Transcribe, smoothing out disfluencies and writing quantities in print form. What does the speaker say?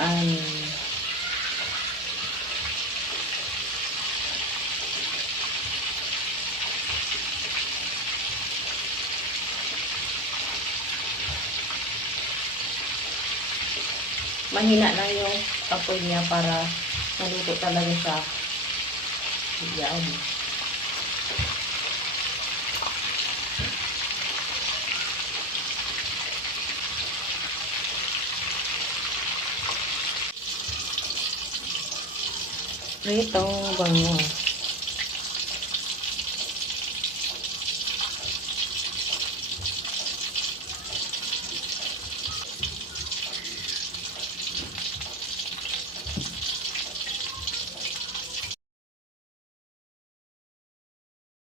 Yan. Mahina lang yung apoy niya para maluto talaga siya. Yan. Pritong bangus.